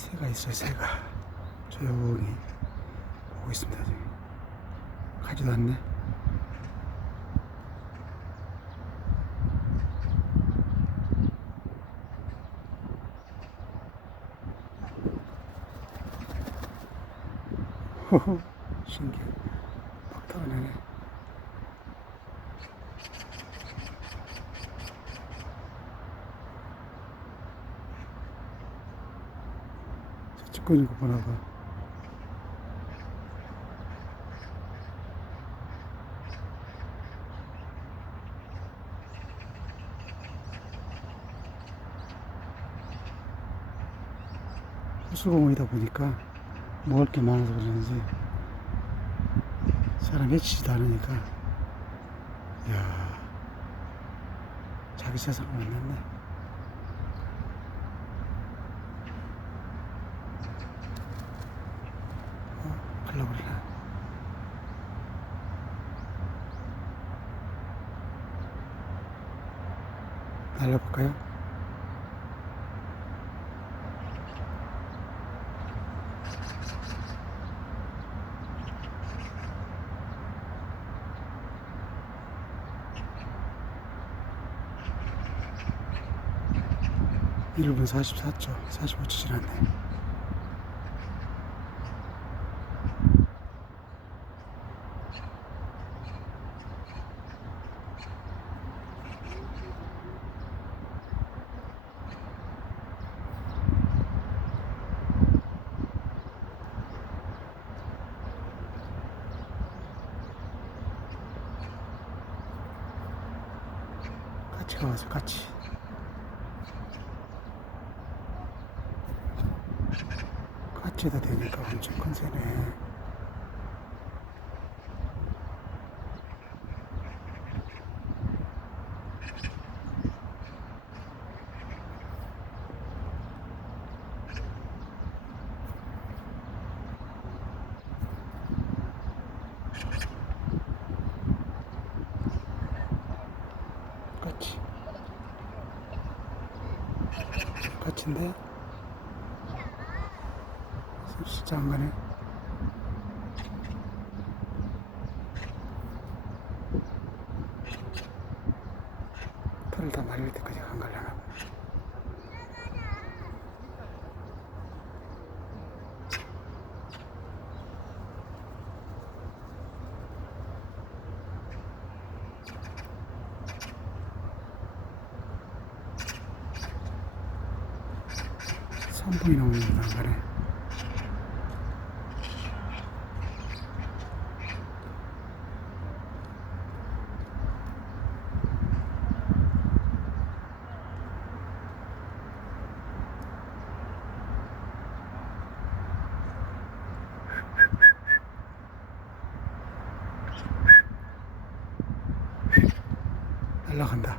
새가 있어요. 새가 조용히 보고 있습니다. 지금 가지도 않네. 호호, 신기해. 막 타오르네. 찍고 있는 거 보나 봐. 호수공원이다 보니까 먹을 게 많아서 그런지 사람 해치지도 않으니까, 이야, 자기 세상을 만났네. 갈라버리나. 날려볼까요? 1분 44초, 45초 지났네. 같이 가서 같이. 같이다 되니까 엄청 큰 새네. 같이. 같이인데 진짜 안 가네. 털을 다 말릴 때까지 안 가려나. 선풍이 나오는 안 가네. 날라간다.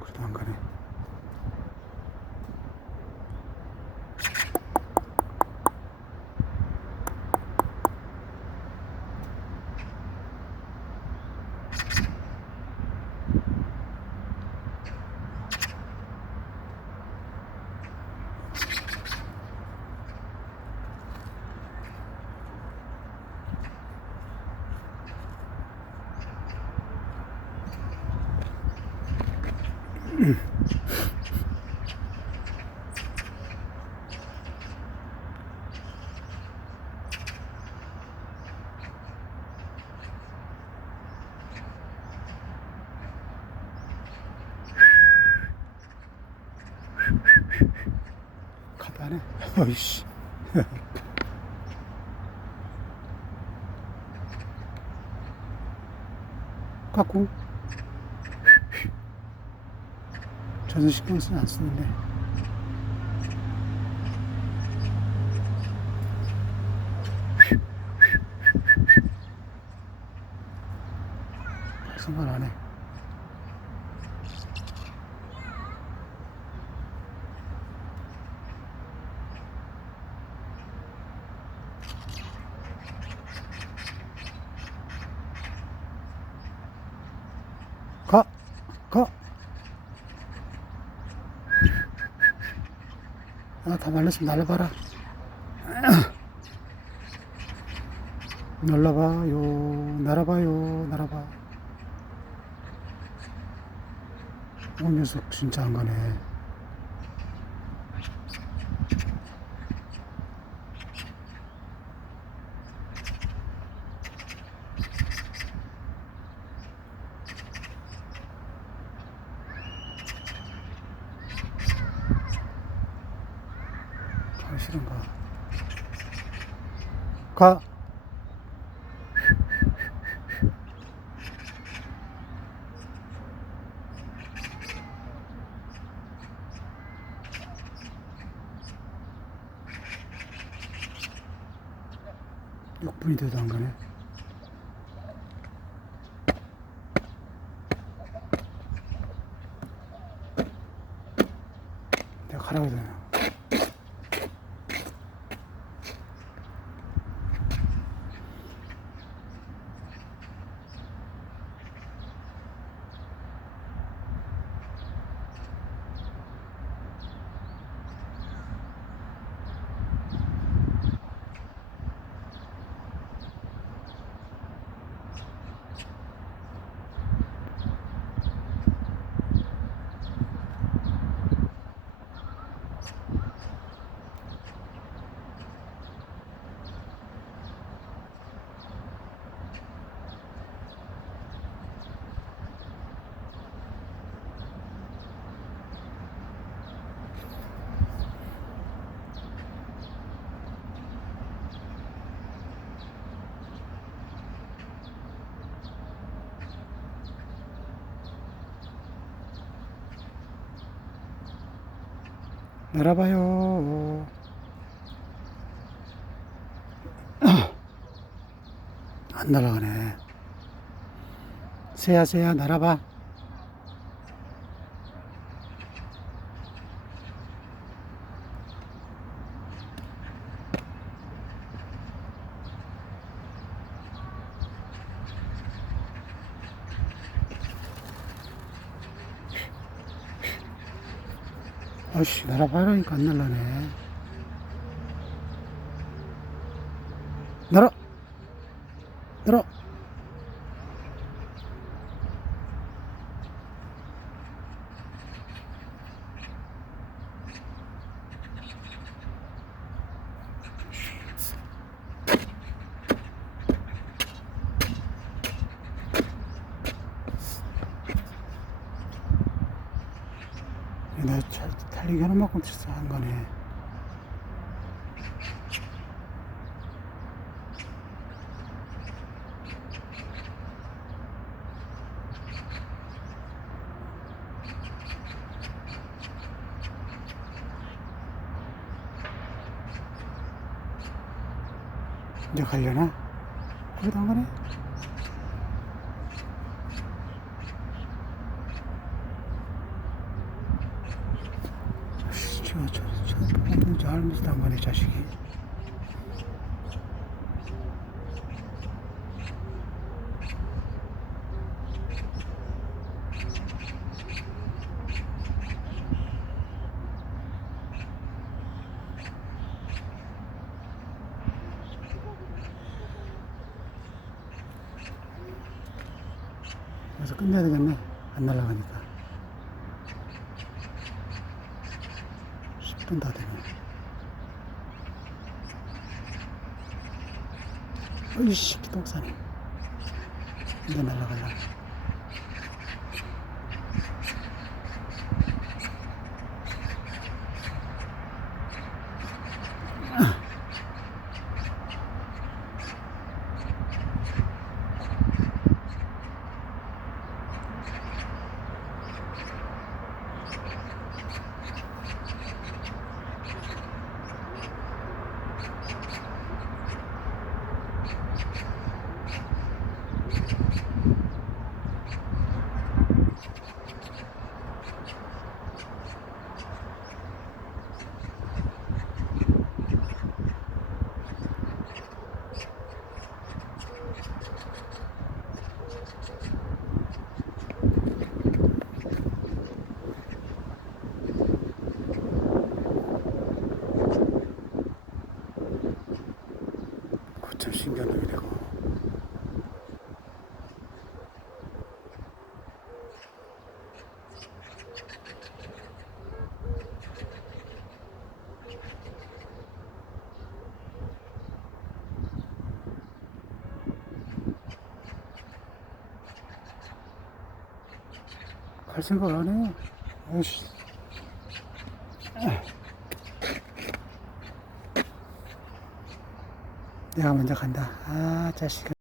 그래도 안 가네. 가다네. 어이씨. 갖고 전혀 신경 쓰지 안 쓰는데. 생각 안 해. 가, 가. 아, 다 말렸으면 날라봐라. 날라봐요, 날아봐요, 날아봐. 이 녀석 진짜 안 가네. 가, 싫은가. 가. 육 분이 돼도 안 가네. 내가 가라고 되나. 날아봐요. 안 날아가네. 새야, 새야, 날아봐. 아씨, 날아봐라니까 안 날라네. 날아! 날아! 내가 달리기 하나만큼 진짜 한 거네. 이제 가려나? 거기도 안 가네? 저 알면서도 안 가네, 자식이. 그래서 끝내야 되겠네. 안 날아가니까. 10분 다 되네. 어이씨, 똥싸네. 이제 날아갈라. 참 신기한 놈이라고. 갈 생각 안 해. 아이씨. 내가 먼저 간다. 아, 자식아.